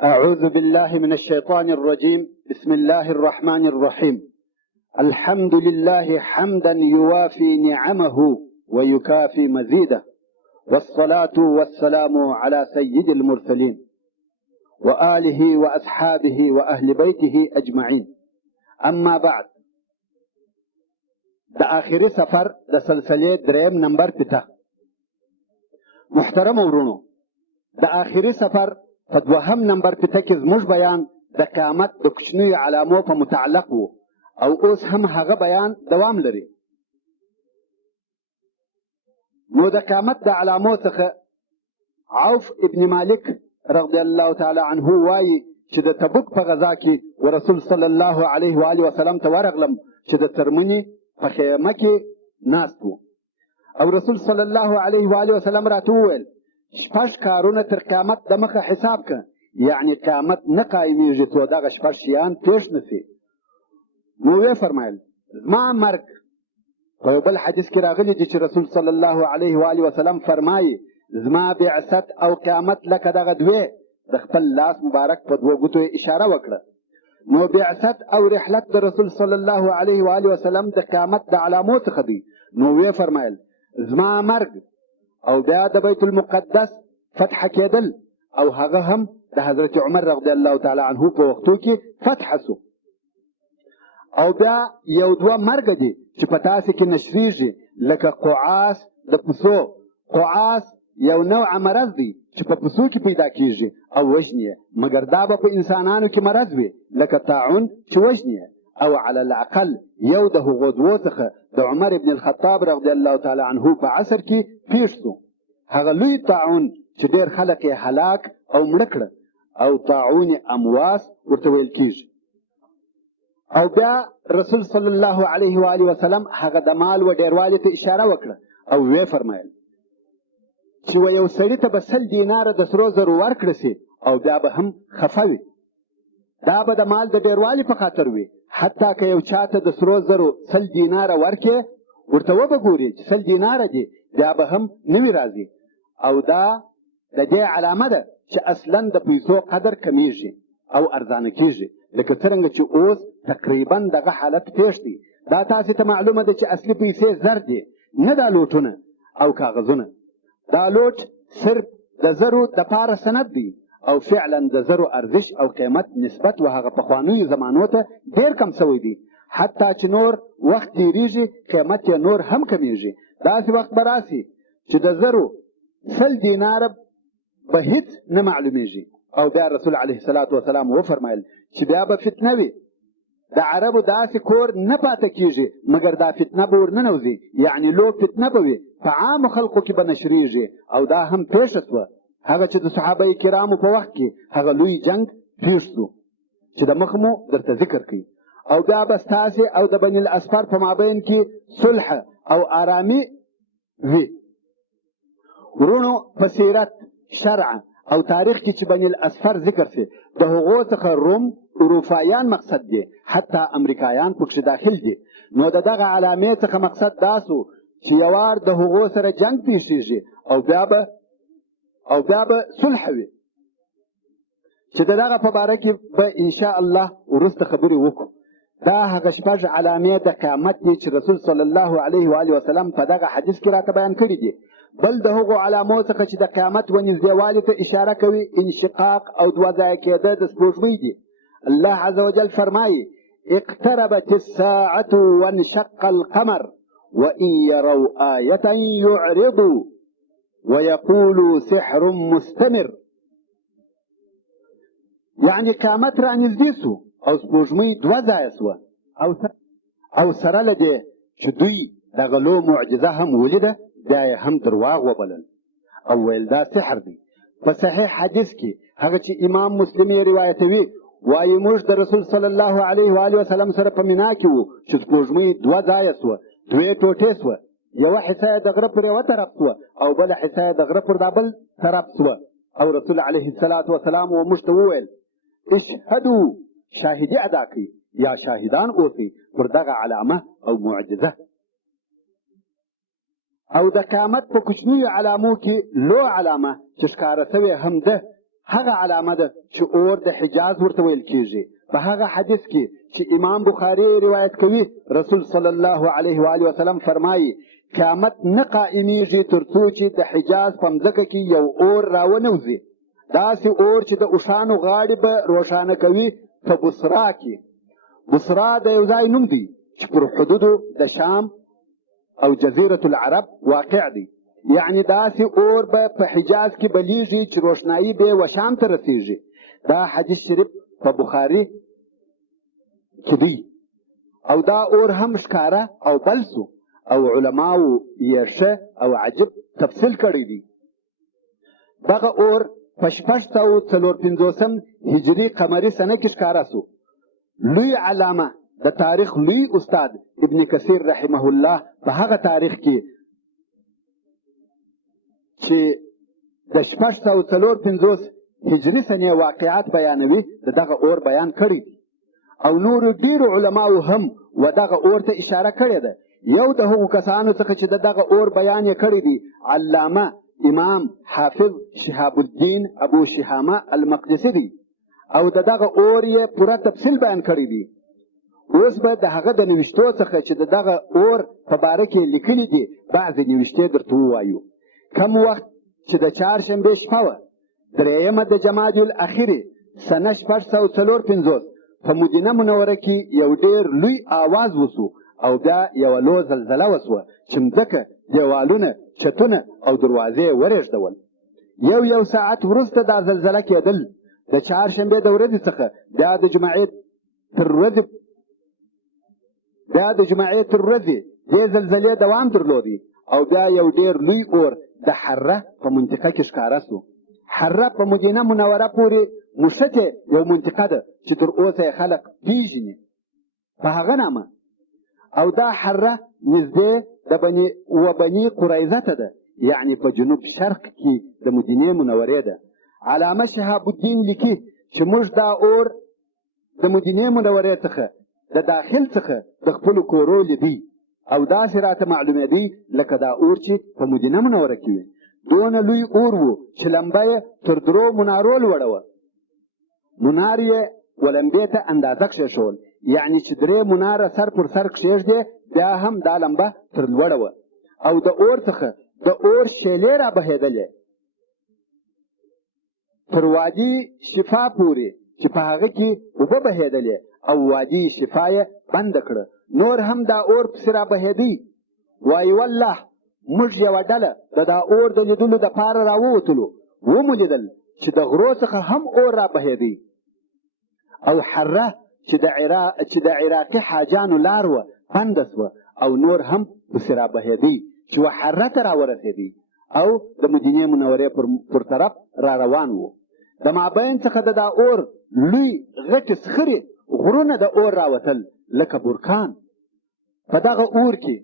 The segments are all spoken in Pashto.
أعوذ بالله من الشيطان الرجيم. بسم الله الرحمن الرحيم. الحمد لله حمدا يوافي نعمه ويكافي مزيده، والصلاة والسلام على سيد المرسلين وآله وأصحابه وأهل بيته أجمعين. أما بعد، د آخري سفر د سلسله دریم نمبر پته. محترم ورونو، د آخري سفر په دوهم نمبر پته کې زموږ بیان د قیامت د کوچنیو علامو په متعلق وو او اوس هم هغه بیان دوام لري. نو د قیامت د علامو څخه عوف ابن مالک رضی الله تعالی عنه وایي چې د تبوک په غزا کې ورسول صلی الله علیه و آله وسلم ته ورغلم چې د څرمنې په خیمه کې ناست وو، او رسول صلی الله علیه و آله وسلم راته وویل شپږ کارونه تر قیامت د مخه حساب که، یعنی قیامت نه قایمیږي څو دغه شپږ شیان پېښ نه سي. نو ویې فرمایل زما مرګ په یو بل حدیث کې راغلی دی چې رسول صلی الله علیه و آله وسلم فرمایي زما بعثت او قیامت لکه دغه دوی. د خپل لاس مبارک په دوه ګوتو اشاره وکړه. نو بعثت او رحلت د رسول صلی الله علیه و آله وسلم د قیامت د علامو څخه دی. نو ویې فرمایل زما مرګ او بیا د بیت المقدس فتح کېدل، او هغه هم د حضرت عمر رضی الله تعالی عنه په وختو کې فتح سو. او بیا یو دوه مرګ دي چې په تاسې کې نشریږي، لکه قعاس د پسو. قعاس یو نوع مرض دی چې په پسو کې پیدا کیږي او وژني، مګر دا به په انسانانو کې مرض وي لکه طاعون چې وژني. او علی الاقل یو د هغو دوو څخه د عمر ابن الخطاب رضی الله تعالی عنه په عصر کې پیښ سو. هغه لوی طاعون چې ډېر خلک یې هلاک او مړه کړه، او طاعون امواس ورته ویل کیږي. او بیا رسول صلی الله علیه و آله وسلم هغه د مال و ډیروالي ته اشاره وکړه او ویې فرمایل چې و یو سړي ته به 100 دیناره د سرو زرو ورکړه سي او بیا به هم خفه وي. دا به د مال د ډیروالي په خاطر وي. حتی که یو چاته د سرو زرو 100 دیناره ورکې، ورته وبه ګوري چې 100 دیناره دي، بیا به هم نه وي راځي. او دا د دې علامه ده چې اصلا د پیسو قدر کمیږي او ارزانه کیږي، لکه څرنګه چې اوس تقریبا دغه حالت پیښ دی. دا تاسې ته معلومه ده چې اصلي پیسې زر دي، نه دا لوټونه او کاغذونه. دا لوټ صرف د زرو د پاره سند دی، او فعلا د زرو ارزش او قیمت نسبت و هغه پخوانیو زمانو ته ډېر کم سوی دی. حتی چې نور وخت تېرېږي قیمت یې نور هم کمیږي. داسې وخت به راسي چې د زرو 100 دیناره به هیڅ نه معلومیږي. او بیا رسول علیه الصلاة وسلام وفرمایل چې بیا به فتنه وي. د عربو داسې کور نه پاته کیږي مګر دا فتنه به ورننوځي، یعنی لو فتنه به وي په عامو خلقو کې به نشریږي. او دا هم پیښه سوه، هغه چې د صحابه کرامو په وخت کې هغه لوی جنگ پیښ سو چې د مخ مو درته ذکر کوي. او بیا به ستاسې او د بني الاصفر په مابین کې صلح او آرامي وي. ورونو، په سیرت، شرع او تاریخ کې چې بني الاصفر ذکر سي، د هغو څخه روم اروپایان مقصد دي، حتی امریکایان پکښې داخل دي. نو د دغه علامې څخه مقصد دا سو چې یوار د هغو سره جنگ پیښیږي او بیا به صلح وي، چې د دغه په باره کې به انشاء الله وروسته خبرې وکړو. دا هغه شپږ علامې د قیامت دي چې رسول صلی الله علیه و آله وسلم په دغه حدیث کې راته بیان کړي دي. بل د هغو علامو څخه چې د قیامت و نږدېوالي ته اشاره کوي انشقاق او دوه ځایه کېده د سپوږمۍ دي. الله عز وجل فرمایي اقتربت الساعة وانشق القمر وإن يروا آية يعرضوا ويقولوا سحر مستمر. یعنی قیامت را نږدې سو او سپوږمۍ دوه ځایه سوه، او سره له دې چې دوی دغه لو معجزه هم ولیده، بیا یې هم درواغ وبلل او ویل دا سحر دی. په صحیح حدیث کې هغه چې امام مسلم یې روایتوي وایي موږ د رسول صلی الله علیه و آله وسلم سره په مینا کې وو چې سپوږمۍ دوه ځایه سوه، دوې ټوټې سوه. یوه حصه یې د غره پر یوه طرف سوه او بله حصه یې د غره پر دا بل طرف سوه. او رسول علیه الصلاة وسلام و موږ ته وویل اشهدو، شاهدي ادا کړئ یا شاهدان اوسئ پر دغه علامه او معجزه. او د قیامت په کوچنیو علامو کې لو علامه چې ښکاره سوې هم ده هغه علامه ده چې اور د حجاز ورته ویل کیږي. په هغه حدیث کې چې امام بخاري روایت کوي رسول صلی الله علیه و آله وسلم فرمایي قیامت نه قائمیږي تر څو چې د حجاز په مځکه کې یو اور راونوځي، داسې اور چې د اوښانو غاړې به روښانه کوي په بصرا کې. بصرا د یو ځای نوم دی چې پر حدودو د شام او جزیرة العرب واقع دی. یعنی داسې اور به په حجاز کې بلیږي چې روښنایي به و شام ته رسیږي. دا حدیث شریف په بخاري کې دی او دا اور هم ښکاره او بل سو او علماو یې ښه او عجب تفصیل کړی دی. دغه اور په 654 هجري قمري سنه کې ښکاره سو. لوی علامه د تاریخ لوی استاد ابن کثیر رحمه الله په هغه تاریخ کې چې د 654 هجري سنې واقعات بیانوي دغه اور بیان کړی دی او نور ډیرو علماو هم و دغه اور ته اشاره کړې ده. یو د هغو کسانو څخه چې دغه اور بیان یې کړی دی علامه امام حافظ شهاب الدین ابو شهامه المقدسي دی او دغه اور یې پوره تفصیل بیان کړی دی. اوس به د هغه د نوشتو څخه چې دغه اور په باره کې لیکلي دي بعضې نوشتې درته ووایو. کم وخت چې د چهارشنبې شپه وه 3 د جمادی الاخرې سنه 654 په مدینه منوره کې یو ډېر لوی آواز وسو او بیا یوه لو زلزله وسوه چې مځکه دیوالونه چتونه او دروازې ورېږدول. یو ساعت وروسته دا زلزله کېدل. د چهارشنبې د ورځې څخه بیا د جمعې تر ورځې دې زلزلې دوام درلودی او بیا یو ډېر لوی اور د حره په منطقه کې ښکاره سو. حره په مدینه منوره پورې مشتې یو منطقه ده چې تر اوسه یې خلک پیژني په هغه نامه. او دا حره نږدې د بني قریظه ته ده، یعنی په جنوب شرق کې د مدینې منورې ده. علامه شهاب الدین لیکي چې موږ دا اور د مدینې منورې څخه د داخل څخه د خپلو کورو لیدی او داسې راته معلومېدی لکه دا اور چې په مدینه منوره کې وي. دونه لوی اور و چې لمبه یې تر 3 منارو لوړه وه. منار یې ولمبې ته اندازه کښېښول، یعنی چې 3 مناره سر پر سر کښېږدې بیا هم دا لمبه تر لوړه وه. او د اور څخه د اور شیلې را بهېدلې تر وادي شفا پورې چې په هغه کې اوبه بهېدلې او وادي شفا یې بنده کړه. نور هم دا اور پسې را بهېدی. وایي والله موږ یوه ډله د دا اور د لیدلو دپاره راووتلو، ومو لیدل چې د غرو څخه هم اور را بهېدی. او حره چې د عراقي حاجانو لار وه بنده سوه او نور هم پسې را بهېدی چې و حره ته راورسېدی او د مدینې منورې پر طرف را روان و. د مابین څخه د دا اور لوی غټې صخرې غرونه د اور راوتل لکه برکان. په دغه اور کې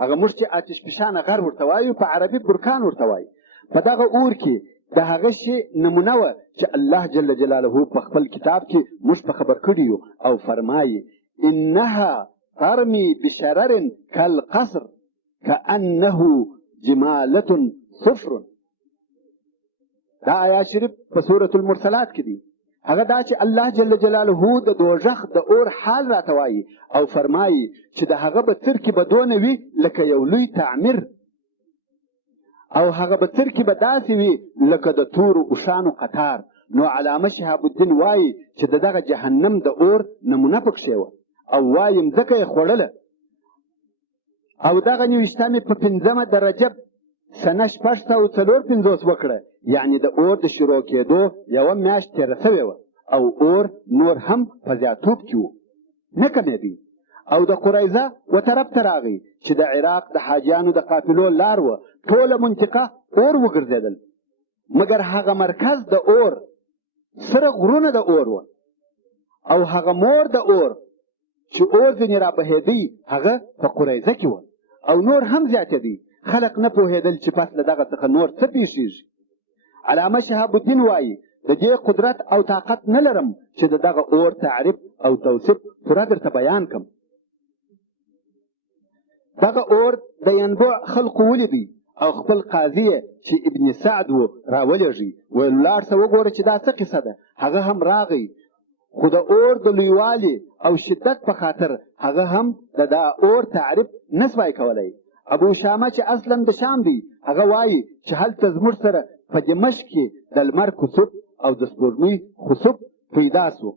هغه موږ چې آتش فشانه غر ورته وایو په عربي برکان ورته وایي. په دغه اور کې د هغه شي نمونه وه چې الله جل جلاله په خپل کتاب کې موږ په خبر کړي یو او فرمایي انها ترمي بشرر کالقصر كأنه جمالة صفر. دا آیات شریف په سورة المرسلات کې دی. هغه دا چې الله جل جلاله د دوزخ د اور حال راته وایي او فرمایي چې د هغه به څرکې به دونه وي لکه یو لوی تعمیر او هغه به څرکې به داسې وي لکه د تورو اوښانو قطار. نو علامه شهاب الدین وایي چې د دغه جهنم د اور نمونه پکښې وه او وایي مځکه یې خوړله. او دغه نوشته مې په 5 د رجب سنه 654 وکړه، یعنی د اور د شروع کېدو یوه میاشت تېره سوې وه او اور نور هم په زیاتوب کې و نه کمېدی. او د قریظه و طرف ته راغی چې د عراق د حاجیانو د قافلو لار وه. ټوله منطقه اور وګرځېدل مګر هغه مرکز د اور سره غرونه د اور وه او هغه مور د اور چې اور ځینې را بهېدی هغه په قریظه کې وه او نور هم زیاتېدی. خلق نه پوهېدل چې پس له دغه څخه نور څه پېښېږي. علامه شهاب الدین وایي د دې قدرت او طاقت نه لرم چې د دغه اور تعریف او توصیف پوره درته بیان کړم. دغه اور د ینبوع خلقو ولیدی او خپل قاضي چې ابن سعد و راولېږي ویل ولاړ شه وګوره چې دا څه قصه ده. هغه هم راغی خو د اور د لویوالي او شدت په خاطر هغه هم د دا اور تعریف نسوای کولی. ابو شامه چې اصلا د شام دی هغه وایي چې هلته زموږ سره په دمشق کې د لمر کسوف او د سپوږمۍ خسوف پیدا سو.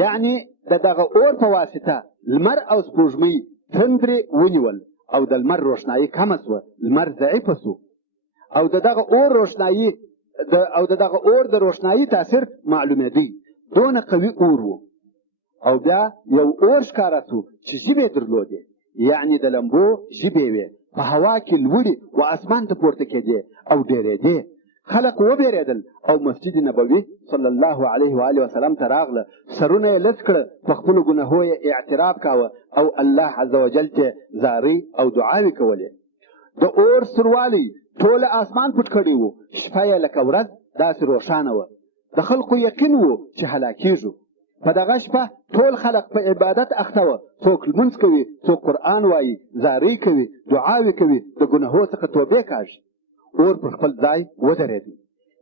یعنی د دغه اور په واسطه لمر او سپوږمۍ تندرې ونیول او د لمر روښنایي کمه سوه، لمر ضعیفه سو او د دغه اور روښنایي د روښنایي تاثیر معلومېدی. دونه قوي اور و. او بیا یو اور ښکاره سو چې ژبې درلودې، یعنی د لمبو ژبې وې، په هوا کې لوړې و اسمان ته پورته کېدې او ډېرېدې. خلق وبېرېدل او مسجد نبوي صلی الله علیه و آله وسلم ته راغله، سرونه یې لڅ کړه، په خپلو ګناهو یې اعتراف کاوه او الله عز وجل ته زارۍ او دعاوې کولې. د اور سوروالی ټول اسمان پټ کړی و، شپه یې لکه ورځ داسې روښانه وه. د خلقو یقین و چې هلاکیږو. په دغه شپه ټول خلق په عبادت اخته وه، څوک لمونځ کوي، څوک قرآن وایي، زارۍ کوي، دعاوې کوي، د ګناهو څخه توبې کاږي. اور پر خپل ځای ودرېدی.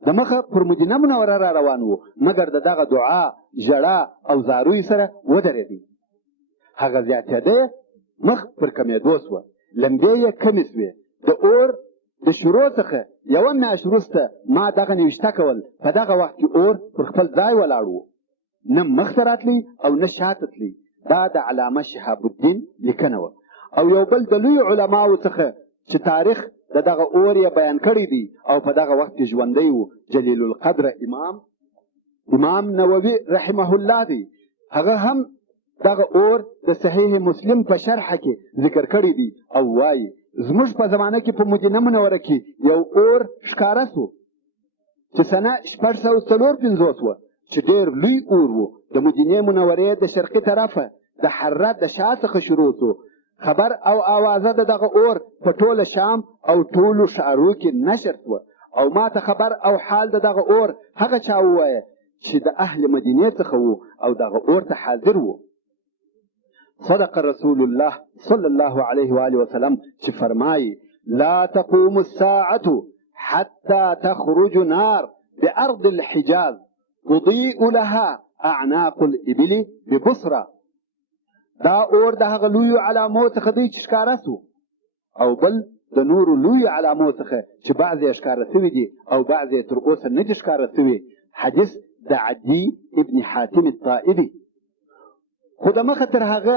د مخه پر مدینه منوره را روان و، مګر د دغه دعا، ژړا او زاروی سره ودرېدی. هغه زیاتېده، مخ پر کمېدو سوه، لمبې یې کمې سوې. د اور د شروع څخه یوه میاشت وروسته ما دغه نوشته کول. په دغه وخت کې اور پر خپل ځای ولاړ و، نه مخته راتلی او نه شاته تلی. دا د علامه شهاب الدین لیکنه وه. او یو بل د لویو علماو څخه چې تاریخ د دغه اور یې بیان کړی دی او په دغه وخت کې ژوندی و، جلیل القدر امام نووي رحمه الله دی. هغه هم دغه اور د صحیح مسلم په شرحه کې ذکر کړی دی او وایي زموږ په زمانه کې په مدینه منوره کې یو اور ښکاره سو چې سنه 654 وه، چې ډېر لوی اور و. د مدینې منورې د شرقي طرفه د حره د شا څخه شروع سو. خبر او آوازه د دغه اور په ټوله شام او ټولو ښارو کې نشر سوه. او ما ته خبر او حال د دغه اور هغه چا ووایه چې د اهل مدینې څخه و او دغه اور ته حاضر و. صدق رسول الله صلی الله علیه و آله وسلم چې فرمایي لا تقوم الساعة حتى تخرج نار بأرض الحجاز تضيء لها اعناق الابل ببصره. دا اور د هغه لویو علامو څخه دی چې ښکاره سو، او بل د نورو لویو علامو څخه چې بعضې یې ښکاره سوي دي او بعضې یې تر اوسه نه دي ښکاره سوي. حدیث د عدي ابن حاتم الطائي دی. خو د مخه تر هغه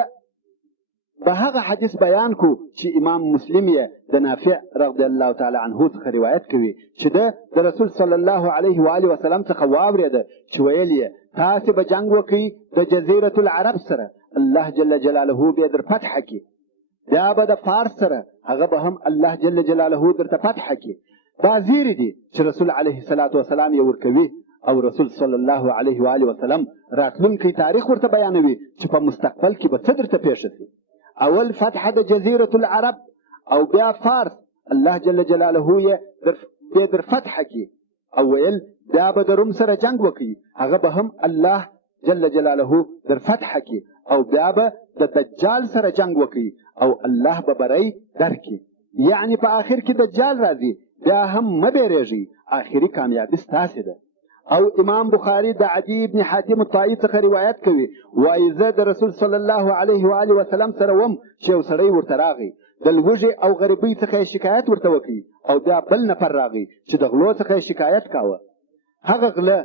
به هغه حدیث بیان کو چې امام مسلم یې د نافع رضی الله تعالی عنه څخه روایت کوي چې د رسول صلی الله علیه و آله وسلم څخه واورېده چې ویل یې تاسې به جنګ وکئ د جزیرة العرب سره، الله جل جلاله به در فتح کړي. بیا به د فارس سره، هغه به هم الله جل جلاله درته فتح کړي. دا زیری دي چې رسول علیه الصلاة وسلام یې ورکوي او رسول صلی الله علیه و آله وسلم راتلونکی تاریخ ورته بیانوي چې په مستقبل کې به څه درته پیښه شي. اول فتح د جزیرة العرب او بیا فارس، الله جل جلاله یې به در فتح کړي. او ویل بیا به د روم سره جنګ وکړي، هغه به هم الله جل جلاله در فتح کړي. او بیا به د دجال سره جنگ وکړي او الله به بری درکړي. یعنی په آخر کې دجال راځي، بیا هم مه بیریږئ، آخري کامیابي ستاسې ده. او امام بخاري د عدي ابن حاتم الطائي څخه روایت کوي، وایي زه د رسول صلی الله علیه و آله وسلم سره وم چې یو سړی ورته راغی، د لوږې او غریبۍ څخه یې شکایت ورته وکړي. او بیا بل نفر راغی چې د غلو څخه یې شکایت کاوه. هغه غله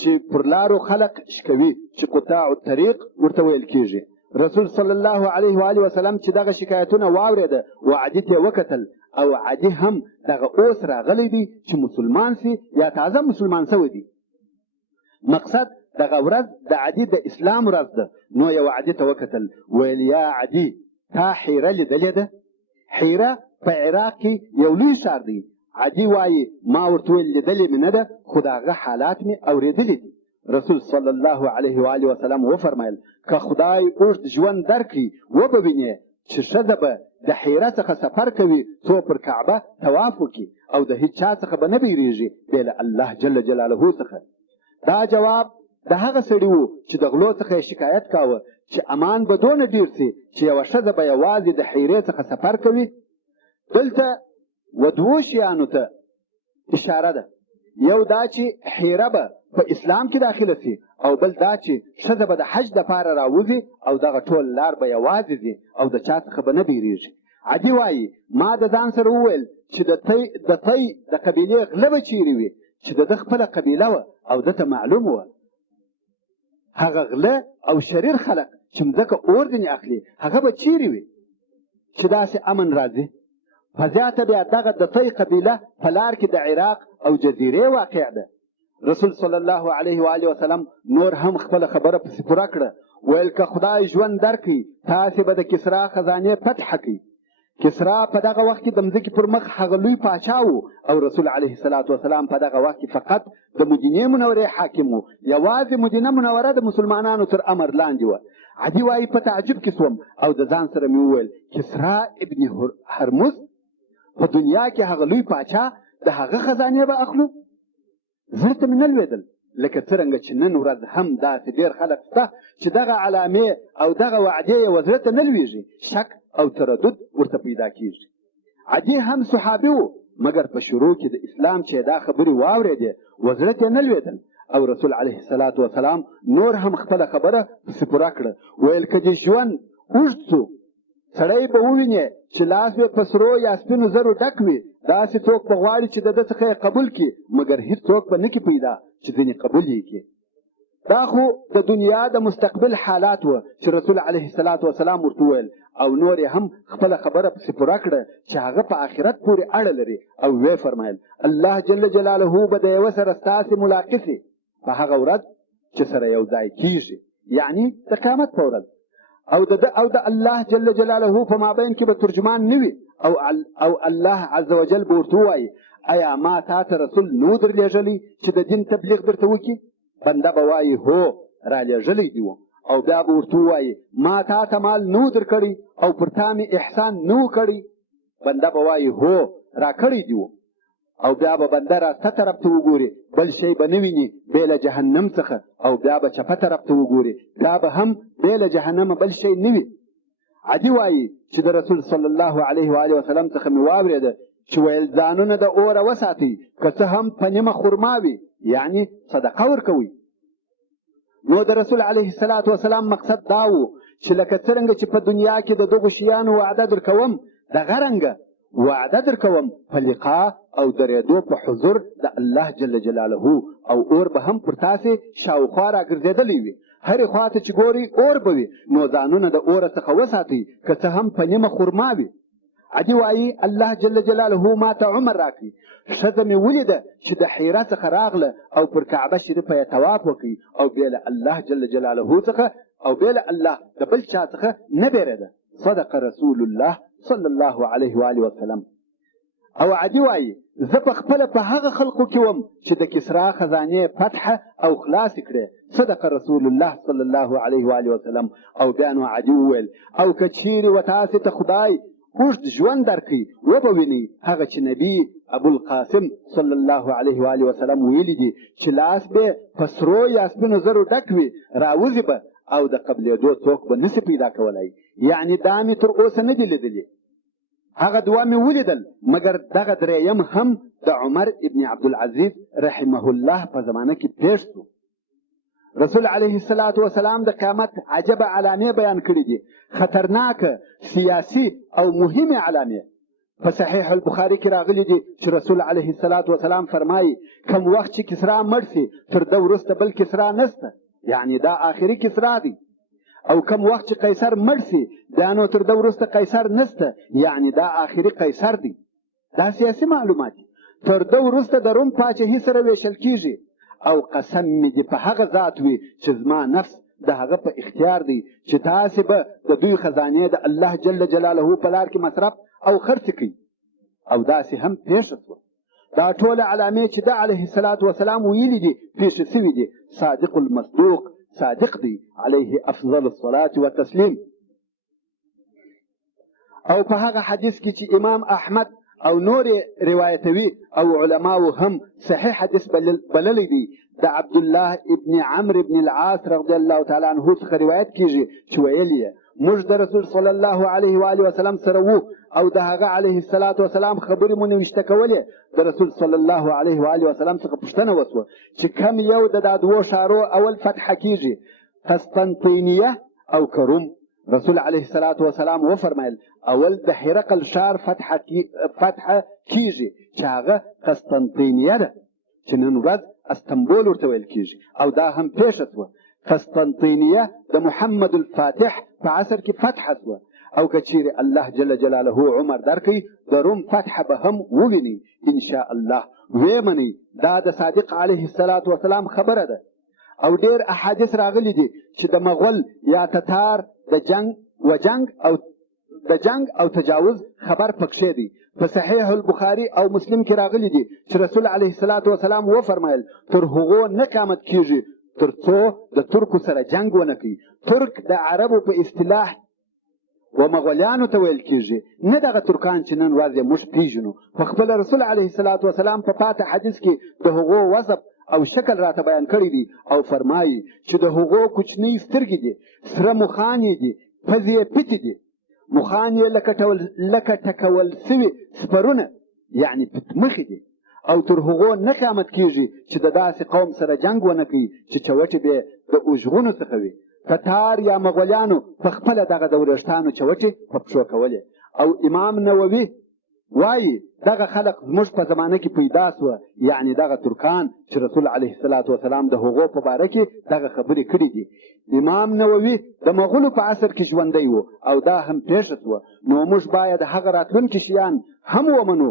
چې پر لارو خلق شکوي چې قطاع الطریق ورته ویل کېږي. رسول صلی الله علیه و آله وسلم چې دغه شکایتونه واورېده و عدي ته یې وکتل، او عدي هم دغه اوس راغلی دی چې مسلمان سي یا تازه مسلمان سوی دی. مقصد دغه ورځ د عدي د اسلام ورځ ده. نو یو عدي ته وکتل، ویل یا عدي تا حیره لیدلې ده؟ حیره په عراق کې یو لوی ښار دی. عدي وایي ما ورته ویل لیدلې مې نه ده، خو د هغه حالات مې اورېدلي دي. رسول صلی الله علیه و آله وسلم وفرمایل که خدای اوږد ژوند درکړي وبه وینې چې ښځه به د حیره څخه سفر کوي څو پر کعبه طواف وکړي او د هیڅ چا څخه به نه بیریږي بې له الله جل جلاله څخه. دا جواب د هغه سړي و چې د غلو څخه یې شکایت کاوه چې امان به دونه ډېر سي چې یوه ښځه به یوازې د حیرې څخه سفر کوي. دلته و دوو شیانو ته اشاره ده. یو دا چې حیره به په اسلام کې داخله سي، او بل دا چې ښځه به د حج دپاره راوځي او دغه ټول لار به یوازې ځي او د چا څخه به نه بیریږي. عدي وایي ما د ځان سره وویل چې د طی د قبیلې غله به چیرې وي چې د ده خپله قبیله وه او ده ته معلوم وه. هغه غله او شریر خلق چې مځکه اور ځینې اخلي هغه به چیرې وي چې داسې امن راځي. په زیاته بیا دغه د طی قبیله په لار کې د عراق او جزیرې واقع ده. رسول صلی الله علیه و آله وسلم نور هم خپله خبره پسې پوره کړه. ویل که خدای ژوند درکړي تاسې به د کسرا خزانې فتح کړئ. کسرا په دغه وخت کې د مځکې پر مخ هغه لوی پاچا و او رسول علیه الصلاة وسلام په دغه وخت کې فقط د مدینې منورې حاکم و. یوازې مدینه منوره د مسلمانانو تر امر لاندې وه. عدي وایي په تعجب کې سوم او د ځان سره مې وویل کسرا ابن هرمز په دنیا کې هغه لوی پاچا د هغه خزانې به اخلو. زړه ته مې نه لوېدل لکه څرنګه چې نن ورځ هم داسې ډېر خلک شته چې دغه علامې او دغه وعدې یې زړه ته نه لوېږي، شک او تردد ورته پیدا کېږي. عدي هم صحابي و مګر په شروع کې د اسلام چې دا خبرې واورېدې زړه ته یې نه لوېدل او رسول علیه الصلاة وسلام نور هم خپله خبره پسې پوره کړه. ویل که دې ژوند اوږد سو سړی به ووینې چې لاس یې په سرو یا سپینو زرو ډک وي، داسې څوک به غواړي چې د ده څخه یې قبول کړي مګر هېڅوک به نه کړي پیدا چې ځینې قبول یې کړي. دا خو د دنیا د مستقبل حالات وه چې رسول علیه الصلاة وسلام ورته وویل او نور یې هم خپله خبره پسې پوره کړه چې هغه په آخرت پورې اړه لري او ویې فرمایل الله جل جلاله به د یوه سره ستاسې ملاقسي په هغه ورځ چې سره یو ځای کېږي، یعنی د قیامت په ورځ. او د الله جل جلاله په مابین کې به ترجمان نه وي او الله عز وجل به ورته ووایي ایا ما تا ته رسول نو درلېږلی چې د دین تبلیغ درته وکړي؟ بنده به وایي هو رالیږلی دي و. او بیا به ورته ووایي ما تا ته مال نو درکړی او پر تا مې احسان نو کړی؟ بنده به وایي هو راکړی دي و. او بیا به بنده راسته طرف ته وګوري بل شی به نه ویني بې له جهنم څخه، او بیا به چپه طرف ته وګوري بیا به هم بې له جهنمه بل شی نه وي. عدي وایي چې د رسول صلی الله علیه و آله وسلم څخه مې واورېده چې ویل ځانونه د اوره وساتئ که څه هم په نیمه خرما وي، یعنی صدقه ورکوئ. نو د رسول علیه الصلاة وسلام مقصد دا و چې لکه څرنګه چې په دنیا کې د دغو شیانو وعده درکوم دغه رنګه وعده درکوم په لقا او درېدو په حضور د الله جل جلاله او اور به هم پر تاسې شاوخوا راګرځېدلی وي. هرې خوا ته چې ګورئ اور به وي، نو ځانونه د اوره څخه وساتئ که څه هم په نیمه خرما وي. عدي وایي الله جل جلاله ما ته عمر راکړي. ښځه مې ولیده چې د حیره څخه راغله او پر کعبه شریفه یې طواف وکړي او بې له الله جل جلاله څخه او بې له الله د بل چا څخه نه بیرېده. صدق رسول الله صلی الله علیه و آله وسلم. او عدي وایي زه په خپله په هغه خلقو کې وم چې د کسرا خزانې فتح او خلاصې کړې. صدق رسول الله صلی الله علیه و آله وسلم. او بیا نو عدي وویل او که چیرې و تاسې ته خدای اوږد ژوند درکړي وبه وینئ هغه چې نبي ابوالقاسم صلی الله علیه و آله وسلم ویلي دي چې لاس به په سرو یا سپینو زرو ډک وي راوځي به او د قبلېدو څوک به نسي پیدا کولی. یعنی دا مې تر اوسه نه دي لیدلي. هغه دوه مې ولیدل مګر دغه درېیم هم د عمر ابن عبدالعزیز رحمه الله په زمانه کې پېښ شو. رسول علیه الصلاة وسلام د قیامت عجبه علامې بیان کړي دي، خطرناکه سیاسي او مهمه علامې. په صحیح البخاري کې راغلي دي چې رسول علیه الصلاة وسلام فرمایي کوم وخت چې کسرا مړ سي تر ده وروسته بل کسرا نسته، یعنی دا آخري کسرا دی. او کوم وخت چې قیصر مړ سي بیا نو تر ده وروسته قیصر نسته، یعنی دا آخري قیصر دی. دا سیاسي معلومات دي. تر ده وروسته د روم پاچاهي سره ویشل کیږي. او قسم مې دې په هغه ذات وي چې زما نفس د هغه په اختیار دی چې تاسې به د دوی خزانې د الله جل جلاله په لار کې مصرف او خرڅ کړئ. او داسې هم پیښه شوه. دا ټوله علامې چې د علیه الصلاة وسلام ویلي دي پیښې سوي دي. صادق المصدوق صادق دی علیه افضل الصلاة والتسلیم. او په هغه حدیث کې چې امام احمد او نور روایتوي او علماو هم صحیح حدیث بللی دی د عبد الله ابن عمرو ابن العاص رضی الله تعالی عنه څخه روایت کیږي چې ویل یې موږ د رسول صلی الله علیه و آله وسلم سره وو او د هغه علیه السلام خبرې مو نوشته کولې. د رسول صلی الله علیه و آله وسلم څخه پوښتنه وسوه چې کم یو د دا دوو ښارو اول فتح کیږي، قسطنطینیه او که روم؟ رسول علیه السلام وفرمایل اول د هرقل ښار فتح کیږي چې هغه قسطنطینیه ده چې نن ورځ استنبول ورته ویل کیږي، او دا هم پیښه شوه. قسطنطینیه د محمد الفاتح په عصر کې فتح شوه، او که چیرې الله جل جلاله عمر درکړي د روم فتح به هم وویني ان شاء الله. ویې منئ دا د صادق علیه السلام خبره ده. او ډېر احادیث راغلي دي چې د مغول یا تتار د جنگ او تجاوز خبر پکښې دی. په صحیح البخاري او مسلم کې راغلي دي چې رسول علیه السلام وفرمایل تر هغو نه قیامت کیږي تر څو د ترکو سره جنگ ونه کوي. ترک د عربو په اصطلاح و مغولیانو ته ویل کیږي، نه دغه ترکان چې نن ورځ موږ پیژنو. په خپل رسول علیه السلام په پاته حدیث کې د هغو وصف او شکل راته بیان کړی دی، او فرمایي چې د هغو کوچنۍ سترګې دي، سره مخان یې دي، پزې یې پټې دي، مخان یې لکه ټکول سوي سپرونه یعنی پتمخې دي، او تر هغو نه قیامت کیږي چې د داسې قوم سره جنگ ونه کوي چې چوټې به د اوژغونو څخه وي. تتار یا مغولیانو په خپله دغه د وریښتانو چوټې په پښو کولې. او امام نووي وایي دغه خلق زموږ په زمانه کې پیدا سوه، یعنی دغه ترکان چې رسول علیه السلام د هغو په باره کې دغه خبرې کړي دي. امام نووي د مغولو په عصر کې ژوندی و او دا هم پیښه سوه، نو موږ باید هغه راتلونکي شیان هم ومنو.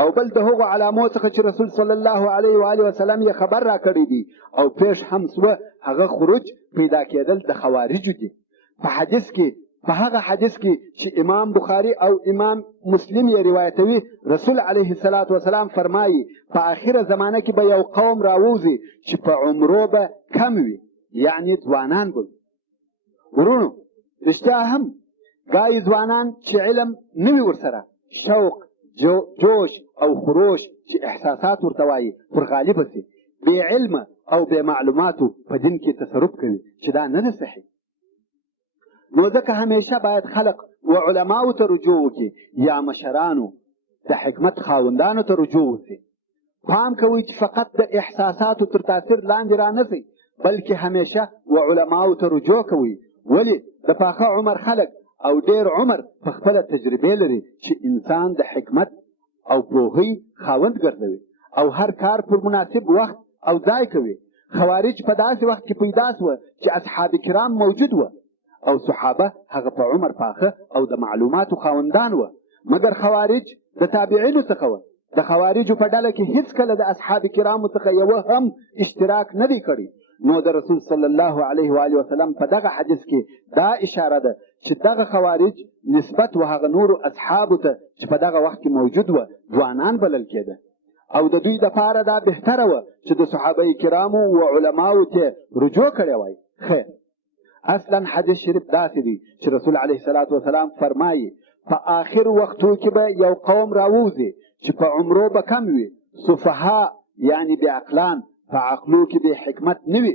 او بل د هغو علامو څخه چې رسول صلی الله علیه و آله وسلم یې خبر را کړی دی او پیښ هم سوه، هغه خروج پیدا کېدل د خوارجو دي. په هغه حدیث کې چې امام بخاري او امام مسلم یې روایتوي، رسول علیه السلام فرمایي په آخره زمانه کې به یو قوم راووځي چې په عمرو به کم وي، یعنی ځوانان به. ورونو رښتیا هم ګایي ځوانان چې علم نه وي ورسره، شوق جوش او خروش چې احساسات ورته وایي پر غالبه سي، بې علمه او بې معلوماتو په دین کې تصرف کوي چې دا نه ده صحیح. نو ځکه همیشه باید خلق و علماو ته رجوع وکړي یا مشرانو د حکمت خاوندانو ته رجوع وکړي. پام کوئ چې فقط د احساساتو تر تاثیر لاندې را نه شئ، بلکې همیشه و علماو ته رجوع کوئ. ولې د پاخه عمر خلق او ډېر عمر په خپله تجربې لري چې انسان د حکمت او پوهۍ خاوند ګرځوي او هر کار پر مناسب وخت او ځای کوي. خوارج په داسې وخت کې پیدا سوه چې اصحاب کرام موجود وه او صحابه هغه په عمر پاخه او د معلوماتو خاوندان وه، مګر خوارج د تابعینو څخه وه. د خوارجو په ډله کې هیڅکله د اصحاب کرامو څخه یوه هم اشتراک نه دی کړی. نو د رسول صلی الله علیه و آله وسلم په دغه حدیث کې دا اشاره ده چې دغه خوارج نسبت و هغه نورو اصحابو ته چې په دغه وخت کې موجود وه ځوانان بلل کېده، او د دوی دپاره دا بهتره وه چې د صحابه کرامو و علماو ته رجوع کړی وای. خیر، اصلا حدیث شریف داسې دی چې رسول علیه السلام فرمایي په آخر وختو کې به یو قوم راووځي چې په عمرو به کم وي، صفها یعنی بې عقلان، په عقلو کې بې حکمت نه وي،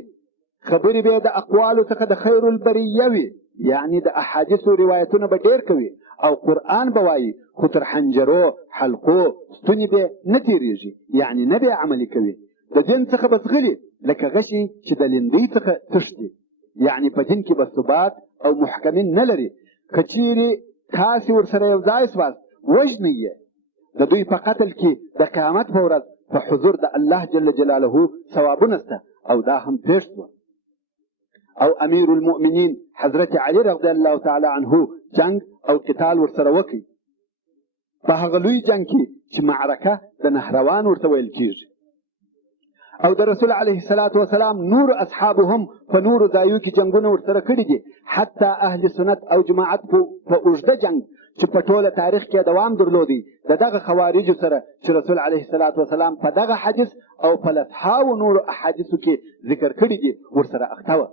خبرې به د اقوالو څخه د خیر البریه وي، یعنی د احادیثو روایتونه به ډېر کوي او قرآن به وایي، خو تر حنجرو حلقو ستونې به نه تېرېږي، یعنی نه به عملي کوي. د دین څخه به ځغلي لکه غشي چې د لیندۍ څخه تښتي، یعنی په دین کې به ثبات او محکمین نه لري. که چیرې تاسې ورسره یو ځای سواست وژنئ یې. د دوی په قتل کې د قیامت په ورځ په حضور د الله جل جلاله ثوابونه شته، او دا هم پیښ شوه. او امیر المؤمنین حضرت علی رضی الله تعالی عنه جنگ او قتال ورسره وکړي په هغه لوی جنگ کې چې معرکه د نهروان ورته ویل کېږي. او د رسول علیه السلام نور اصحابو هم په نورو ځایو کې جنګونه ورسره کړي دي، حتی اهل سنت او جماعت په اوږده جنگ چې په ټوله تاریخ کې دوام درلودی د دغه خوارجو سره چې رسول علیه السلام په دغه حدیث او په لسهاو نورو احادیثو کې ذکر کړي دي ورسره اخته وه.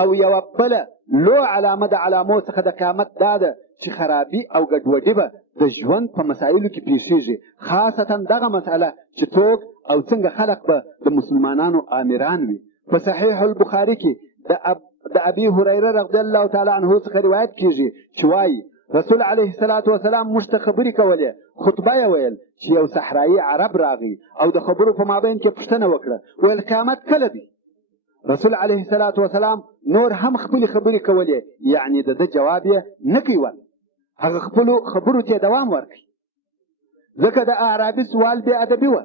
او یوه بله لو علامه د علامو څخه د قیامت دا ده چې خرابي او ګډوډي به د ژوند په مسایلو کې پیښیږي، خاصتا دغه مسئله چې څوک او څنګه خلق به د مسلمانانو آمیران وي. په صحیح البخاري کې د ابي هريره رضی الله تعالی عنه څخه روایت کیږي چې وایي رسول علیه الصلاة والسلام موږ ته خبرې کولې، خطبه یې ویل چې یو صحرایي عرب راغی او د خبرو په مابین کې پوښتنه وکړه، ویل قیامت کله دی؟ رسول علیه الصلاة والسلام نور هم خپلې خبرې کولې، یعنی د ده جواب یې نه کوي، هغه خپلو خبرو ته دوام ورکړي، ځکه د اعرابي سوال بې ادبي وه.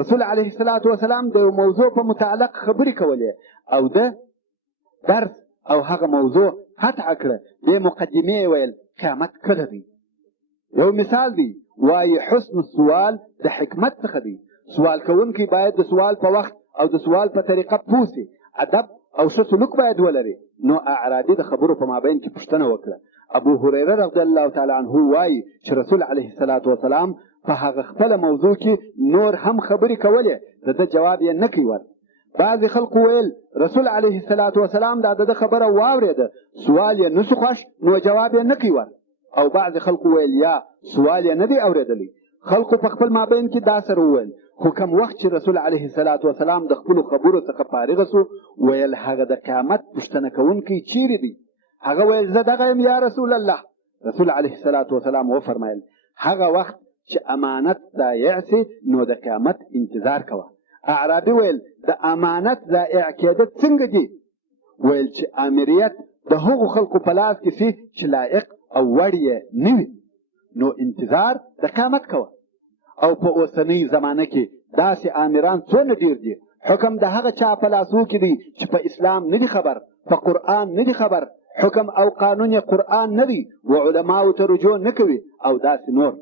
رسول علیه الصلاة والسلام د یو موضوع په متعلق خبرې کولې او د درس او هغه موضوع قطع کړه، بې مقدمې یې ویل قیامت کله دی؟ یو مثال دی، وایي حسن السوال د حکمت څخه دی. سوال کوونکی باید د سوال په وخت او د سوال په طریقه پوه سي، ادب او ښه سلوک باید ولري. نو اعرابي د خبرو په مابین کې پوښتنه وکړه. ابو هريره رضی الله تعالی عنه وایي چې رسول علیه الصلاة والسلام په هغه خپله موضوع کې نور هم خبرې کولې، د ده جواب یې نه کوي. بعضې خلقو ویل رسول علیه الصلاة والسلام دا د ده خبره واورېده، سوال یې نسو خوښ نو جواب یې نه کوي. او بعضې خلقو ویل یا سوال یې نه دی اورېدلی. خلقو په خپل مابین کې دا سره وویل، خو کم وخت چې رسول علیه الصلاة والسلام د خپلو خبرو څخه فارغه سو، ویل هغه د قیامت پوښتنه کوونکی چیرې دی؟ هغه ویل زه دغه یم یا رسول الله. رسول علیه الصلاة والسلام وفرمایل هغه وخت چې امانت ضایع سي نو د قیامت انتظار کوه. اعرابي ویل د امانت ضایع کېدل څنګه دي؟ ویل چې امریت د هغو خلقو په لاس کې سي چې لایق او وړ یې نه وي، نو انتظار د قیامت کوه. او په اوسنۍ زمانه کې داسې امیران څونه ډېر دي، حکم د هغه چا په لاسو کې دی چې په اسلام نه دي خبر، په قرآن نه دي خبر، حکم او قانون یې قرآن نه دی و علماو ته رجوع نه کوي او داسې نور.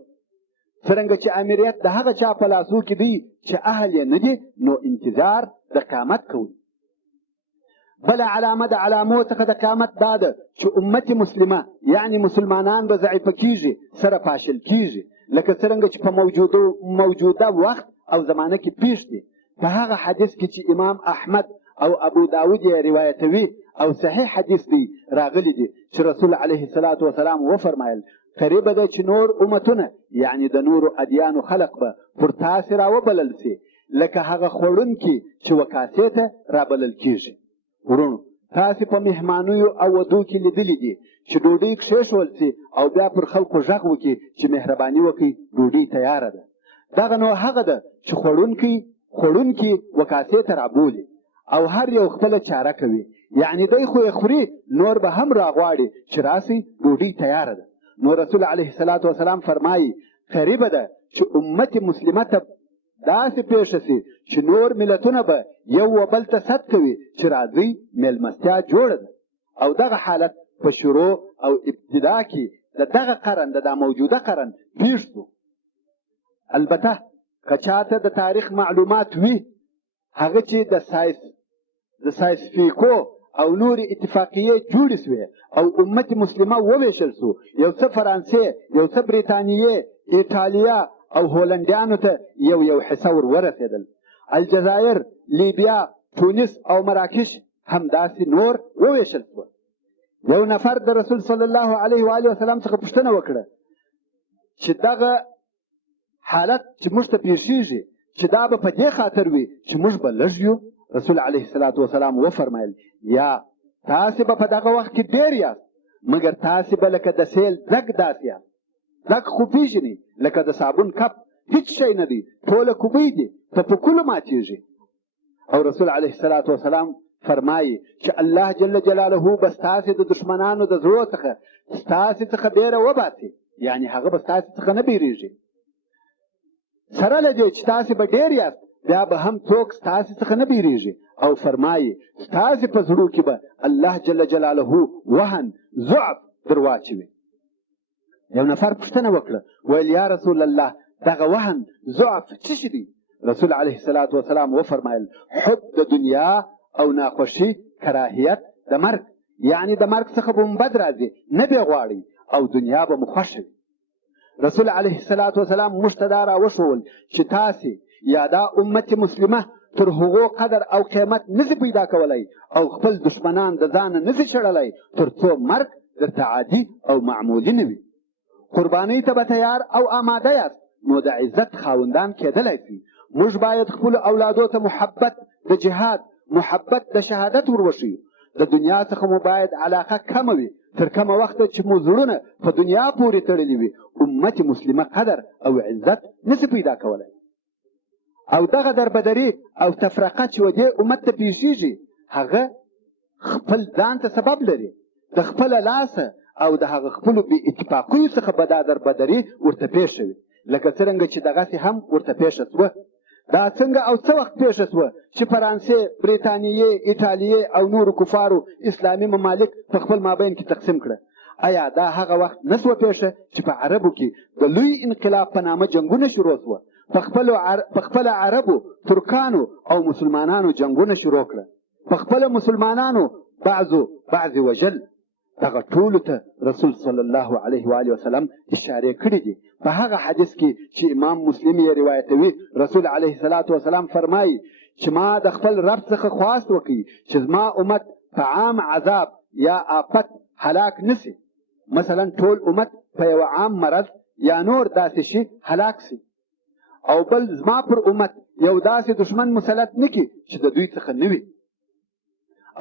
څرنګه چې امریت د هغه چا په لاسو کې دی چې اهل یې نه دي، نو انتظار د قیامت کوي. بله علامه د علامو څخه د قیامت دا ده چې امت مسلمه یعنی مسلمانان به ضعیفه کیږي، سره پاشل کیږي، لکه څرنګه چې په موجوده وخت او زمانه کې پیښ دي. په هغه حدیث کې چې امام احمد او ابو داود یې روایتوي او صحیح حدیث دی راغلی دی چې رسول علیه الصلاة والسلام وفرمایل قریبه ده چې نور امتونه یعنی د نورو ادیانو خلق به پر تاسې راوبلل سي لکه هغه خوړونکي چې وکاسې ته رابلل کیږي. ورونو تاسې په مهمانیو او ودو کې لیدلي دي چې ډوډۍ کښېښول سي او بیا پر خلکو غږ وکړي چې مهرباني وکړئ ډوډۍ تیاره ده. دغه نو هغه ده چې خوړونکي وکاسې ته رابولي او هر یو خپله چاره کوي، یعنی دی خو یې خوري نور به هم راغواړي چې راسئ ډوډۍ تیاره ده. نو رسول علیه الصلاة والسلام فرمایي قریبه ده چې امت مسلمه ته داسې پیښه سي چې نور ملتونه به یو و بل ته صد کوي چې راځئ میلمستیا جوړه ده. او دغه حالت په شروع او ابتدا کې د دغه قرن د دا موجوده قرن پیښ شو. البته که چاته د تاریخ معلومات وي، هغه چې د سایسفیکو او نورې اتفاقیې جوړې سوې او امت مسلمه وویشل سو، یو څه فرانسې، یو څه بریتانیې، ایټالیا او هولنډیانو ته یو حصه ورسېدل. الجزایر، لیبیا، تونس او مراکش همداسې نور وویشل سو. یو نفر د رسول صلی الله علیه و آله وسلم څخه پوښتنه وکړه چې دغه حالت چې موږ ته پیښیږي چې دا به په دې خاطر وي چې موږ به لږ یو؟ رسول علیه الصلاة والسلام وفرمایل یا تاسې به په دغه وخت کې ډېر یاست، مګر تاسې به لکه د سیل ځګ داسې یاست. ځګ خو پېژنئ لکه د صابون کپ، هیڅ شی نه دی، ټوله کوبۍ دي، په پکولو ماتېږي. او رسول علیه الصلاة والسلام فرمایي چې الله جل جلاله به ستاسې د دشمنانو د زړو څخه ستاسې څخه بیره وباسي، یعنی هغه به ستاسې څخه نه بیریږي. سره له دې چې تاسې به ډېر یاست، بیا به هم څوک ستاسې څخه نه بیریږي. او فرمایي ستاسې په زړو کې به الله جل جلاله وهن، ضعف در واچوي. یو نفر پوښتنه وکړه، ویل یا رسول الله دغه وهن، ضعف څه شي دی؟ رسول علیه الصلاة والسلام وفرمایل حب د دنیا او ناخوشي، کراهیت د مرګ، یعنی د مرګ څخه به مو بد راځي، نه بې غواړئ او دنیا به مو خوښه وي. رسول علیه الصلاة والسلام موږ ته دا راوښول چې تاسې یا دا امت مسلمه تر هغو قدر او قیمت نشي پیدا کولی او خپل دشمنان د ځانه نشي شړلی تر څو مرګ درته عادي او معمولي نه وي. قربانۍ ته به تیار او آماده یاست نو د عزت خاوندان کېدلی شي. موږ باید خپلو اولادو ته محبت د جهاد، محبت د شهادت ور وښیو. د دنیا څخه مو باید علاقه کمه وي، تر کومه وخته چې مو زړونه په دنیا پورې تړلي وي امت مسلمه قدر او عزت نشي پیدا کولی. او دغه دربدري او تفرقه چې و دې امت ته پیښیږي هغه خپل ځان ته سبب لري، د خپله لاسه او د هغه خپلو بې اتفاقیو څخه به دا دربدري ورته پیښه وي، لکه څرنګه چې دغسې هم ورته پیښه شوه. دا څنګه او څه وخت پیښه شوه چې فرانسې، بریتانیې، ایټالیې او نورو کفارو اسلامي ممالک په خپل مابین کې تقسیم کړه؟ آیا دا هغه وخت نه سوه پیښه چې په عربو کې د لوی انقلاب په نامه جنګونه شروع سوه؟ په خپله عربو، ترکانو او مسلمانانو جنګونه شروع کړه، په خپله مسلمانانو بعضې وژل. دغه ټولو ته رسول صلی الله علیه و آله وسلم اشارې کړي دي. په هغه حدیث کې چې امام مسلم یې روایتوي، رسول علیه الصلاة والسلام فرمایي چې ما د خپل رب څخه خواست وکړي چې زما امت په عام عذاب یا آفت هلاک نسي، مثلا ټول امت په یو عام مرض یا نور داسې شي هلاک سي، او بل زما پر امت یو داسې دشمن مسلط نکړي چې د دوی څخه نه وي.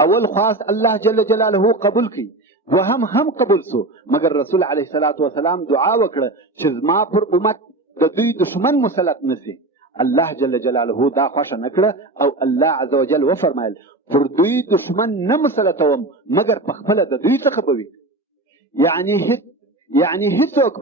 اول خواست الله جل جلاله قبول کړي، دوهم هم قبول سو، مگر رسول علیه الصلاة والسلام دعا وکړه چې زما پر امت د دوی دشمن مسلط نسي. الله جل جلاله دا خوښه نه کړه او الله عز وجل وفرمایل پر دوی دشمن نه مسلطوم مگر په خپله د دوی څخه به وي. یعنی هیڅوک